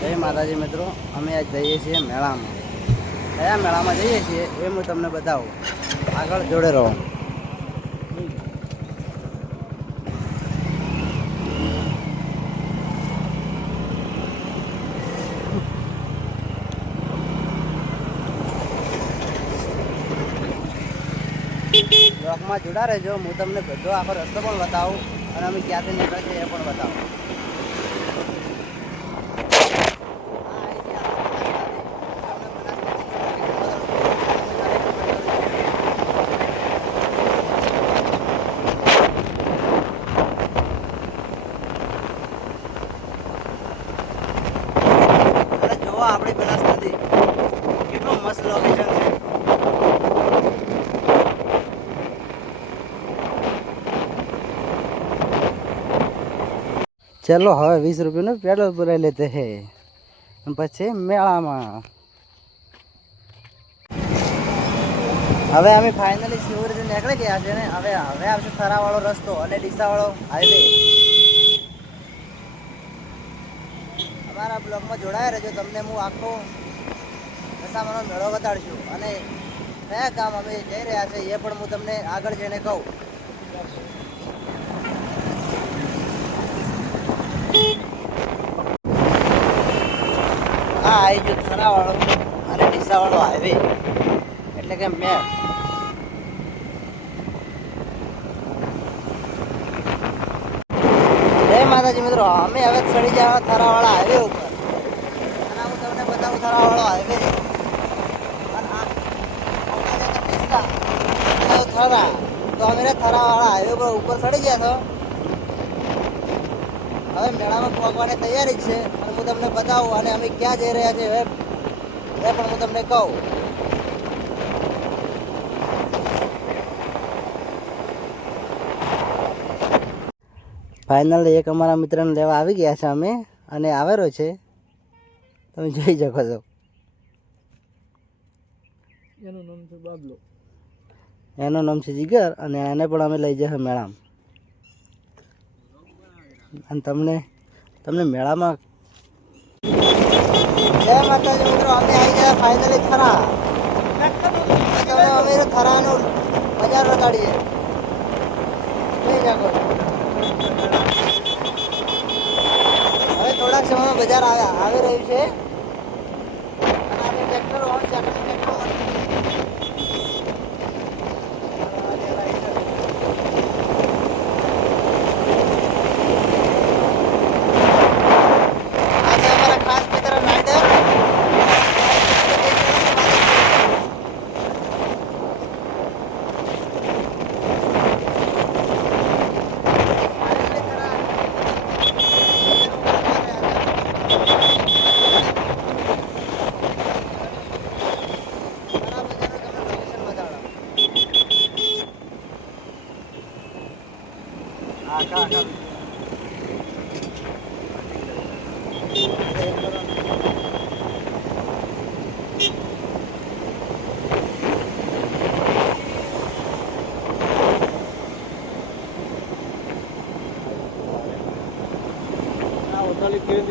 જય માતાજી મિત્રો, અમે આજ જઈએ છીએ મેળામાં. કયા મેળામાં જઈએ છીએ એ હું તમને બતાવું. આગળ જોડે રહો. બ્લોગમાં જોડા રહેજો. હું તમને બધો આખો રસ્તો પણ બતાવું અને અમે ક્યાંથી નીકળે છે એ પણ બતાવું. આપણી બનાસ નદી કેટલું મસ્ત લોકેશન છે. ચલો હવે 20 રૂપિયાનું પેટ્રોલ પુરાઈ લેતે હે પછી મેળામાં. હવે અમે ફાઇનલી શિવરીથી નીકળી ગયા છે ને હવે આવશે થરાવાળો રસ્તો અને ડીસાવાળો હાઈવે. અમારા બ્લોગમાં જોડાયા રહેજો. તમને હું આખો દશામાનો મેળો બતાડશું અને કયા ગામ અમે જઈ રહ્યા છે એ પણ હું તમને આગળ જઈને કહું. હા આવી ગયો થરાવાળો અને ડીસાવાળો હાઈવે એટલે કે મેળ. જય માતાજી મિત્રો, અમે હવે ચડી ગયા થરાવાળા હાઈવે ઉપર અને હું તમને બતાવું થરાવાળો હાઈવે થરા. તો અમે થરાવાળા હાઈવે ઉપર ચડી ગયા છો. હવે મેળામાં પહોંચવાની તૈયારી છે અને હું તમને બતાવું અને અમે ક્યાં જઈ રહ્યા છીએ એ પણ હું તમને કહું. ફાઇનલી એક અમારા મિત્રને લેવા આવી ગયા છે અમે અને આવેલો છે, તમે જોઈ શકો છો. એનું નામ છે બાબલો, એનું નામ છે જીગર અને એને પણ અમે લઈ જશે મેળામાં. અને તમને મેળામાં જય માતાજી મિત્રો, અમે આવી ગયા ફાઇનલી થરા. અમે થરાનો બજાર બતાડીએ જોઈ શકો છો. હવે થોડાક સમયમાં બજાર આવી રહ્યું છે અને આપણે ટ્રેક્ટર ઓન છે.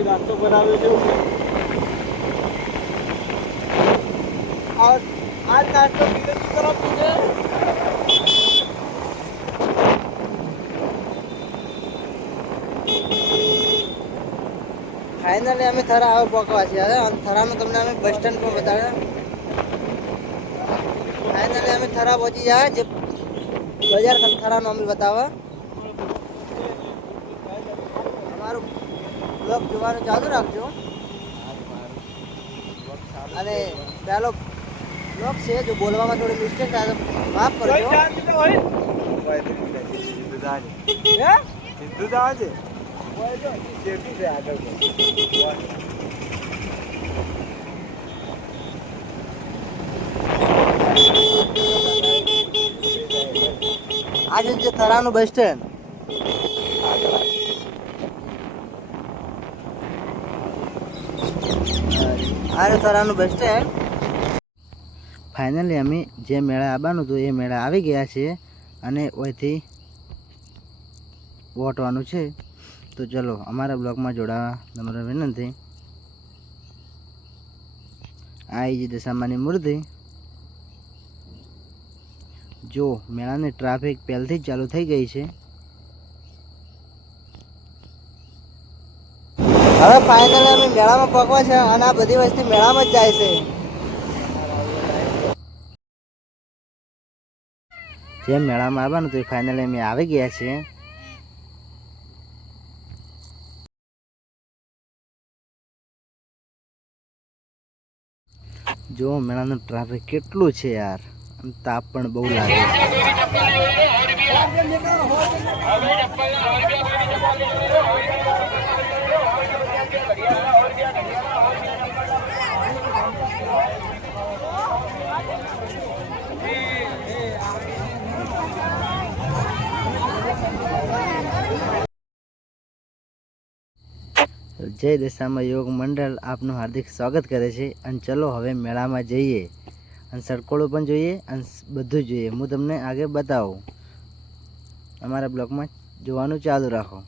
નાસ્તો કરાવ્યો છે આજ નાસ્તો તરફ છે. ફાઇનલી અમે થરા હવે પહોંચવા છીએ. થરામાં તમને અમે બસ સ્ટેન્ડ પણ બતાવ્યા. ફાઇનલી અમે થરા પહોંચી જાય જે બજાર થરાનો અમે બતાવવા. અમારું બ્લોગ જોવાનું ચાલુ રાખજો અને પહેલો બ્લોગ છે જો બોલવામાં થોડી મિસ્ટેક થાય તો માફ કરજો. આજે જે થરાનું બસ સ્ટેન્ડ થરાનું બસ સ્ટેન્ડ. ફાઇનલી અમે જે મેળા આવવાનું હતું એ મેળા આવી ગયા છીએ અને ઓયથી વોટવાનું છે. તો ચલો અમારા બ્લોગમાં જોડાવા નમ્ર વિનંતી. આ જે દશામાની મૂર્તિ જો મેળાની ટ્રાફિક પહેલથી જ ચાલુ થઈ ગઈ છે. હવે ફાઇનલી અમે મેળામાં પહોંચવા છે અને આ બધી વસ્તુ મેળામાં જ જાય છે. જેમ મેળામાં આવવાનું તો ફાઇનલી અમે આવી ગયા છીએ. જો મેળાનું ટ્રાફિક કેટલું છે યાર, તાપ પણ બહુ લાગે. જય દશામાં યોગ મંડળ આપનું હાર્દિક સ્વાગત કરે છે. અને ચલો હવે મેળામાં જઈએ અને સડકોળો પણ જોઈએ અને બધું જોઈએ. હું તમને આગળ બતાવું. અમારા બ્લોગમાં જોવાનું ચાલુ રાખો.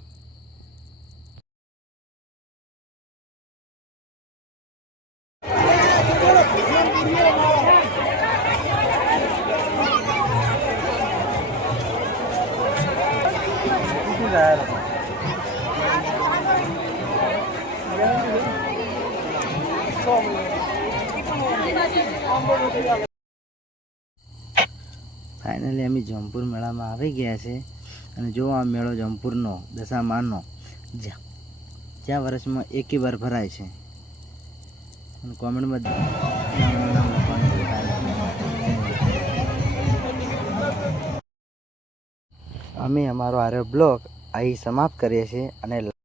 ફાઇનલી અમે જમપુર મેળામાં આવી ગયા છે. અને જો આ મેળો જમપુરનો દશામાનો જ્યાં વર્ષમાં એકી વાર ભરાય છે. અને કોમેન્ટમાં અમે અમારો આરો બ્લોગ અહીં સમાપ્ત કરીએ છીએ. અને